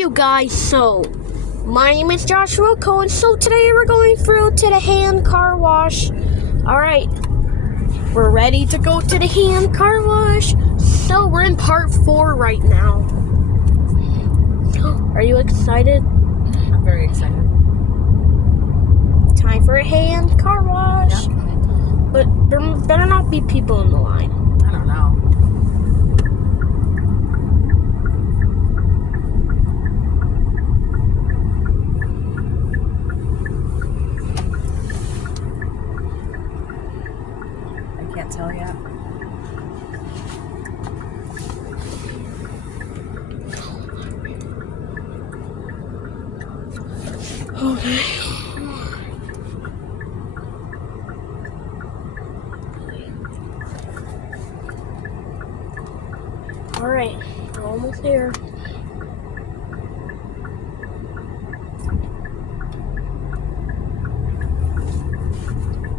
you guys? So, my name is Joshua Cohen. So today we're going through to the hand car wash. Alright, we're ready to go to the hand car wash. So we're in part 4 right now. Are you excited? I'm very excited. Time for a hand car wash. Yep. But there better not be people in the line. I don't know. I can't tell yet. Okay. Alright, we're almost there.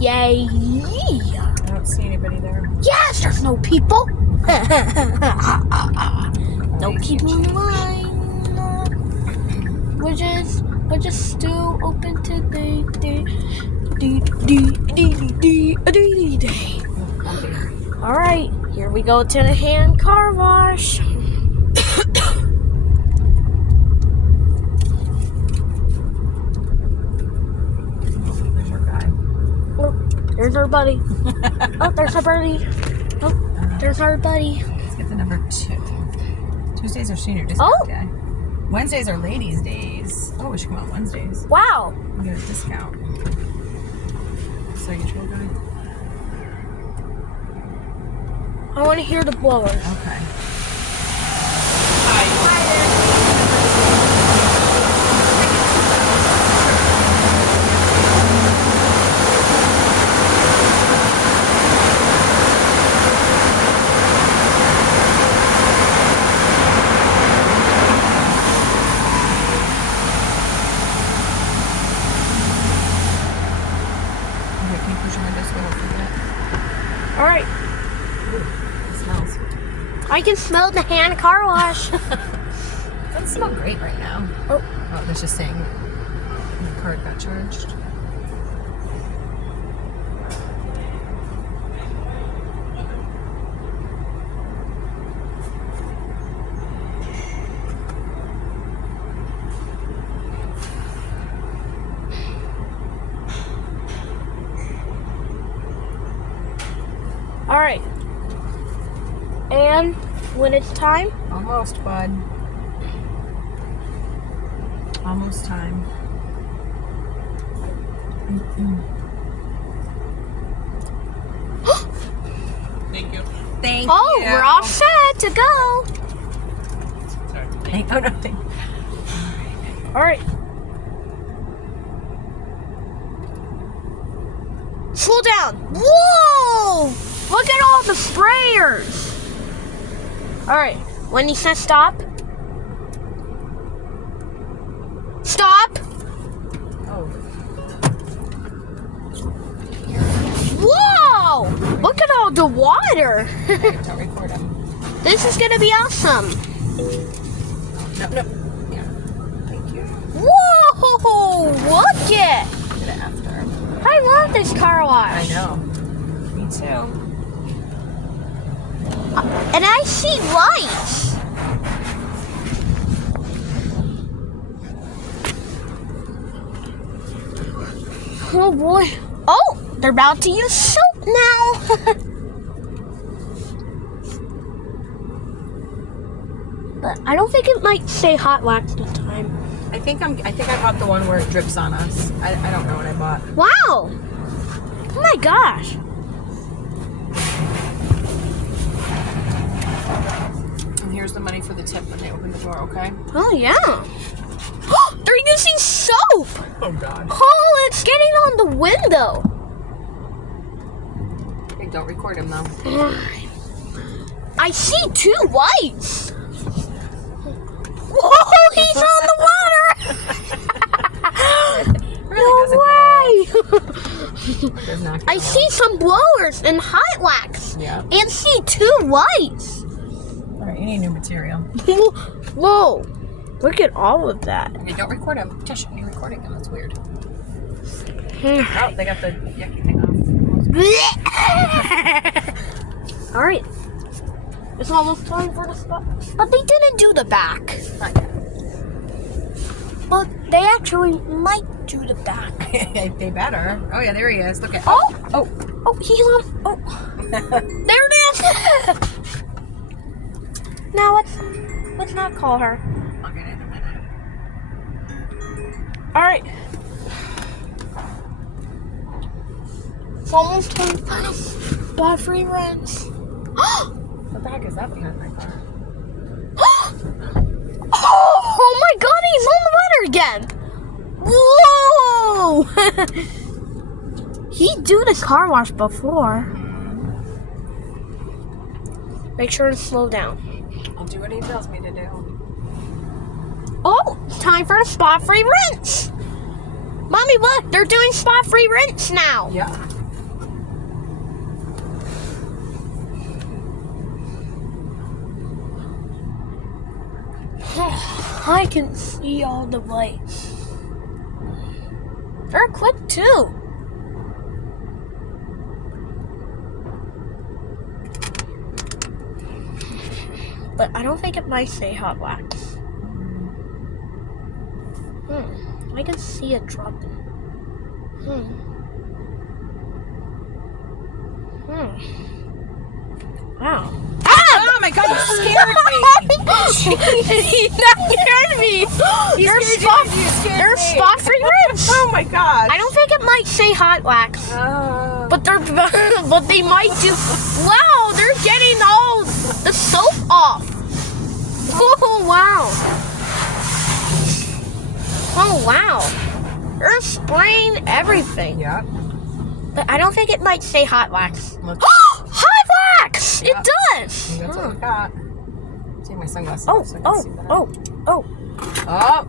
Yay! I don't see anybody there. Yes, there's no people. Don't keep me in line. We're just still open today. All right, here we go to the hand car wash. There's your guy. Oh, there's our buddy. Oh, there's our buddy. Oh, there's our buddy. Let's get the number 2. Tuesdays are senior discount day. Wednesdays are ladies' days. Oh, we should come on Wednesdays. Wow. We get a discount. So you chill guy? I want to hear the blowers. Okay. All right. It smells. I can smell the hand car wash. Doesn't smell great right now. Oh, That's just saying the card got charged. all right. And when it's time, Almost, bud. Almost time. Thank you. Thank you. oh, we're all set to go. Oh, nothing. All right. Slow down. Whoa! Look at all the sprayers. All right. When he says stop. Stop. Oh, Whoa! Look at all the water. don't record him. This is gonna be awesome. No. Yeah. Thank you. Whoa! Look it. Get it after. I love this car wash. I know. Me too. And I see lights. Oh boy. Oh, they're about to use soap now. But I don't think it might say hot wax this time. I think I bought the one where it drips on us. I don't know what I bought. Wow. Oh my gosh. And here's the money for the tip when they open the door, okay? Oh yeah. They're using soap. Oh God. Oh, it's getting on the window. Okay, don't record him though. I see 2 lights. Whoa, he's on the water. No way. I see some blowers and hot wax. Yeah. And see 2 lights. All right, you need new material. Whoa. Look at all of that. Okay, don't record him. Josh, you're recording him. That's weird. All Oh, they got the yucky thing off. right. It's almost time for the spot. But they didn't do the back. Not yet. But they actually might do the back. They better. Oh yeah, there he is. Look at. Oh! Oh. Oh, he's on. Oh. There it is! Now let's not call her. I'll get it in a minute. Alright. It's almost time for the spot free rents. What the heck is that behind my car? Oh my god, he's on the ladder again! Whoa! He do the car wash before. Make sure to slow down. I'll do what he tells me to do. Oh, time for the spot free rinse! Mommy, look, they're doing spot free rinse now. Yeah. I can see all the lights. They're quick too. But I don't think it might say hot wax. I can see it dropping. Wow. Oh my god, you scared me! He not scared me. They're spot free rinse. Oh my god. I don't think it might say hot wax, but but they might do. Wow, they're getting all the soap off. Oh wow. Oh wow. They're spraying everything. Yeah. But I don't think it might say hot wax. Look. Hot wax! Yeah. It does. That's what we got. Take my sunglasses Oh, off so I can see better. oh.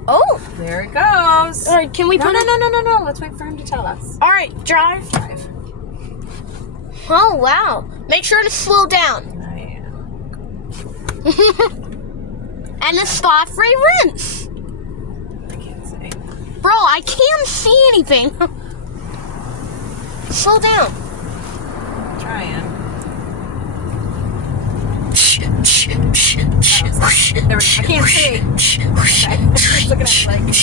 Oh, there it goes. All right, can we No. put it? No. Let's wait for him to tell us. All right, drive. Drive. Oh wow. Make sure to slow down. I am. And the spot free rinse. I can't say. Bro, I can't see anything. Slow down. I'm trying. There we go. I can't see. Okay. He's looking at me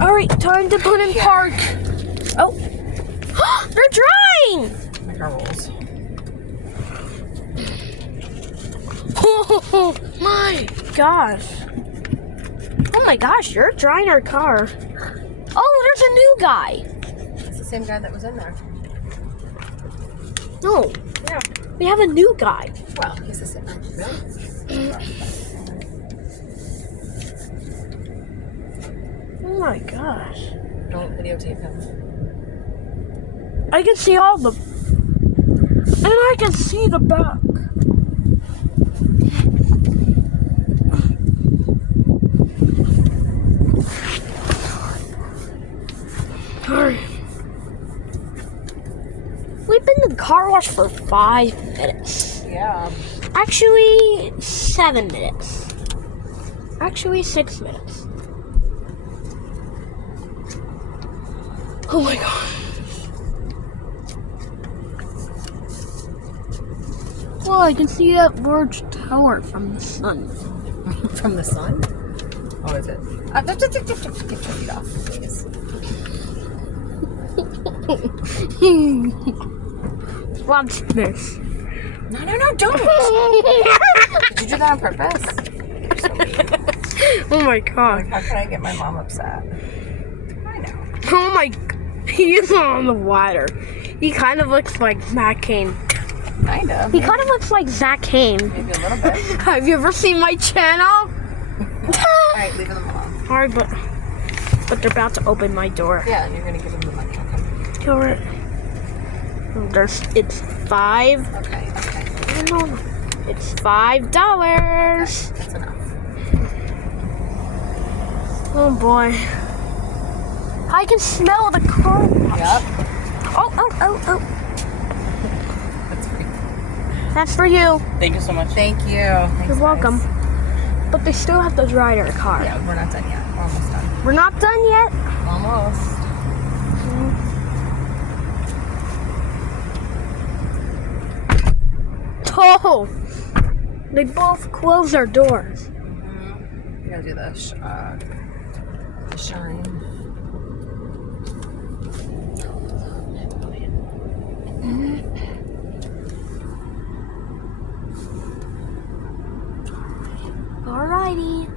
All right, time to put in park. Oh, they're drying. My car rolls. Oh my gosh. Oh my gosh, you're drying our car. Oh, there's a new guy. It's the same guy that was in there. No, Yeah. we have a new guy. Well, he's the same. Really? Oh my gosh. Don't videotape him. I can see all the... And I can see the back. Alright. We've been in the car wash for 5 minutes. Yeah. Actually, 7 minutes. Actually, 6 minutes. Oh my god. Well, I can see that large tower from the sun. From the sun? Oh, is it? Get your feet off, please. Watch this. No, don't! Did you do that on purpose? You're so mean. Oh my god. How can I get my mom upset? I know. Oh my. He is on the ladder. He kind of looks like Zach Kane. Kind of. He kind of looks like Zach Kane. Maybe a little bit. Have you ever seen my channel? Alright, leave them alone. Alright, but they're about to open my door. Yeah, and you're gonna give them the money. Okay. Alright. It's 5. Okay. No, it's $5. That's enough. Oh boy. I can smell the car wash. Yep. Oh. That's free. That's for you. Thank you so much. Thank you. Thanks, You're welcome. guys. But they still have to dry their car. Yeah, we're not done yet. We're almost done. We're not done yet. Almost. Oh, they both close their doors. You gotta do the shine. Alrighty.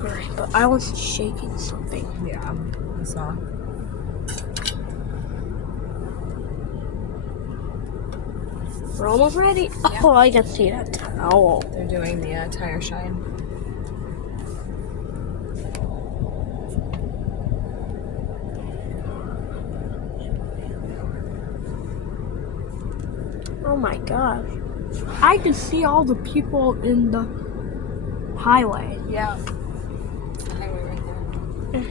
Alright, but I was shaking something. Yeah, I saw. We're almost ready. Oh, I can see that towel. They're doing the tire shine. Oh my gosh. I can see all the people in the highway. Yeah. The highway right there.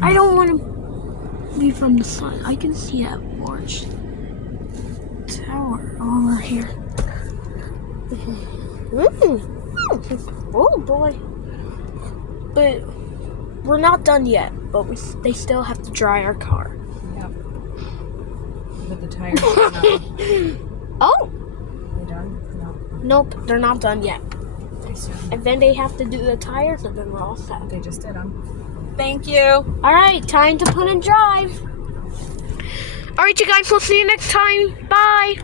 I don't want to be from the sun. I can see that large tower over here. Oh boy. But we're not done yet. But they still have to dry our car. Yep. With the tire shine on. Oh! They done? No. Nope, they're not done yet. They soon. And then they have to do the tires and then we're all set. They just did them. Thank you. Alright, time to put in drive. Alright, you guys, we'll see you next time. Bye.